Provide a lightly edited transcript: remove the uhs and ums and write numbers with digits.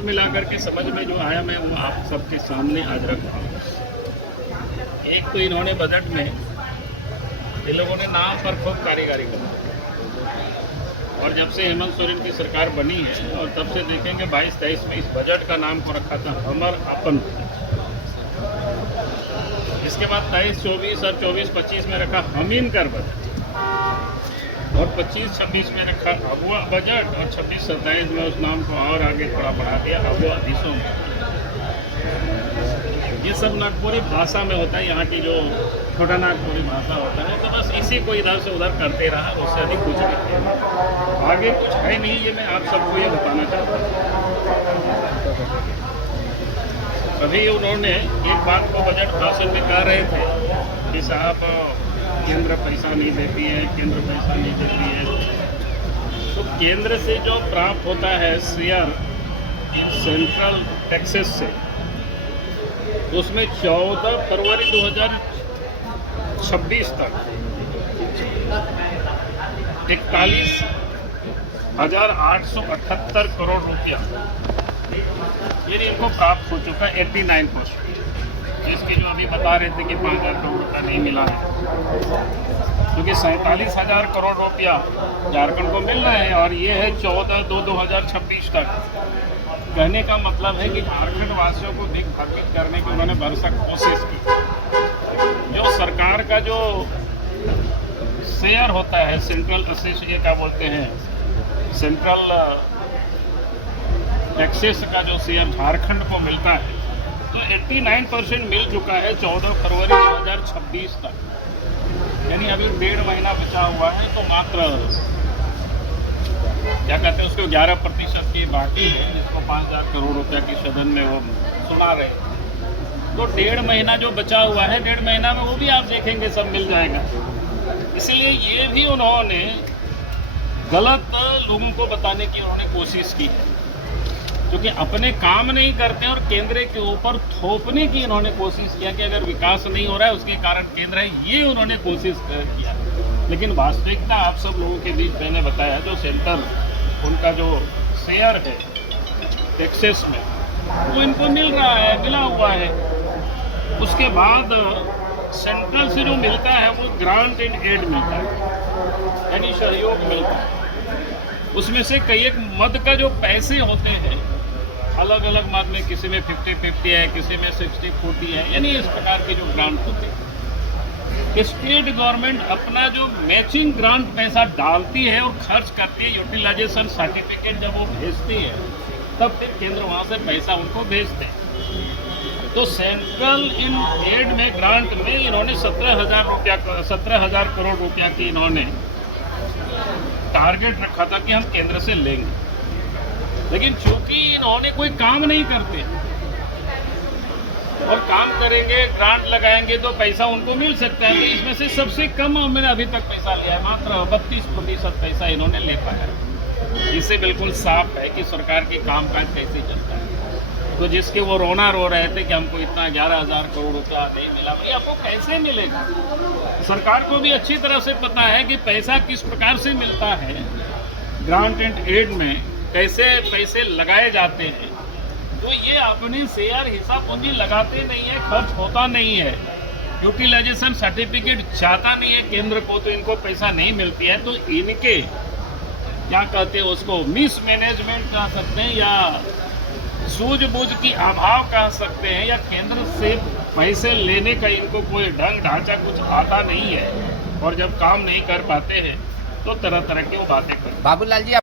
कुल मिलाकर के समझ में जो आया मैं वो आप सबके सामने आज रखा हूँ। एक तो इन्होंने बजट में इन लोगों ने नाम पर खूब कारीगरी कर, और जब से हेमंत सोरेन की सरकार बनी है और तब से देखेंगे 22-23 में इस बजट का नाम को रखा था हमर अपन। इसके बाद 23-24 और 24-25 में रखा हमीन कर बजट, और 25-26 में रखा अगुआ बजट, और 26-27 में उस नाम को और आगे थोड़ा बढ़ा दिया अगुआ दिशों में। ये सब नागपुरी भाषा में होता है, यहाँ की जो छोटा नागपुरी भाषा होता है, तो बस इसी को इधर से उधर करते रहा, उससे अधिक कुछ नहीं है, आगे कुछ है नहीं। ये मैं आप सबको ये बताना चाहता हूँ। अभी उन्होंने एक बात को बजट भाषण में कह रहे थे कि साहब केंद्र पैसा नहीं देती है, केंद्र पैसा नहीं देती है। तो केंद्र से जो प्राप्त होता है शेयर सेंट्रल टैक्सेस से, उसमेमें 14 फरवरी 2026 तक 41,878 करोड़ रुपया ये इनको प्राप्त हो चुका है, 89%। जिसके जो अभी बता रहे थे कि 5,000 करोड़ रुपया नहीं मिला है, क्योंकि 47,000 करोड़ रुपया झारखंड को मिल रहा है, और ये है 14/2/2026 तक। कहने का मतलब है कि झारखंड वासियों को दिग्भ्रमित करने की उन्होंने भरसक कोशिश की। जो सरकार का जो शेयर होता है सेंट्रल ये क्या बोलते हैं, सेंट्रल टैक्सेस का जो शेयर झारखंड को मिलता है, तो 89% मिल चुका है 14 फरवरी 2026 तक। यानी अभी 1.5 महीना बचा हुआ है, तो मात्र क्या कहते हैं उसको 11% की बाकी है, जिसको 5,000 करोड़ रुपया की सदन में वो सुना रहे। तो 1.5 महीना जो बचा हुआ है, 1.5 महीना में वो भी आप देखेंगे सब मिल जाएगा। इसलिए ये भी उन्होंने गलत लोगों को बताने की उन्होंने कोशिश की है, क्योंकि अपने काम नहीं करते और केंद्र के ऊपर थोपने की इन्होंने कोशिश किया कि अगर विकास नहीं हो रहा है उसके कारण केंद्र है, ये उन्होंने कोशिश किया। लेकिन वास्तविकता आप सब लोगों के बीच मैंने बताया, जो सेंट्रल उनका जो शेयर है टैक्सेस में, वो इनको मिल रहा है, मिला हुआ है। उसके बाद सेंट्रल से जो मिलता है वो ग्रांट एंड एड मिलता है, यानी सहयोग मिलता है। उसमें से कई एक मद का जो पैसे होते हैं अलग अलग मद में, किसी में 50-50 है, किसी में 60-40 है, यानी इस प्रकार के जो ग्रांट होते हैं, स्टेट गवर्नमेंट अपना जो मैचिंग ग्रांट पैसा डालती है और खर्च करती है, यूटिलाइजेशन सर्टिफिकेट जब वो भेजती है, तब फिर केंद्र वहाँ से पैसा उनको भेजते हैं। तो सेंट्रल इन एड में ग्रांट में इन्होंने 17,000 करोड़ रुपया की इन्होंने टारगेट रखा था कि हम केंद्र से लेंगे। लेकिन चूंकि इन्होंने कोई काम नहीं करते, और काम करेंगे ग्रांट लगाएंगे तो पैसा उनको मिल सकता है, तो इसमें से सबसे कम मैंने अभी तक पैसा लिया है, मात्र 32% पैसा इन्होंने ले पाया है। इससे बिल्कुल साफ है कि सरकार की कामकाज कैसे चलता है। तो जिसके वो रोना रो रहे थे कि हमको इतना 11,000 करोड़ रुपया नहीं मिला, भाई आपको कैसे मिलेगा? सरकार को भी अच्छी तरह से पता है कि पैसा किस प्रकार से मिलता है, ग्रांट एंड एड में कैसे पैसे लगाए जाते हैं। तो ये अपनी शेयर हिसाब पूंजी लगाते नहीं है, खर्च होता नहीं है, यूटिलाइजेशन सर्टिफिकेट जाता नहीं है केंद्र को, तो इनको पैसा नहीं मिलती है। तो इनके क्या कहते हैं उसको, मिसमैनेजमेंट कह सकते हैं, या सूझबूझ की अभाव कह सकते हैं, या केंद्र से पैसे लेने का इनको कोई ढंग ढांचा कुछ आता नहीं है, और जब काम नहीं कर पाते हैं तो तरह तरह की वो बातें करते हैं। बाबूलाल जी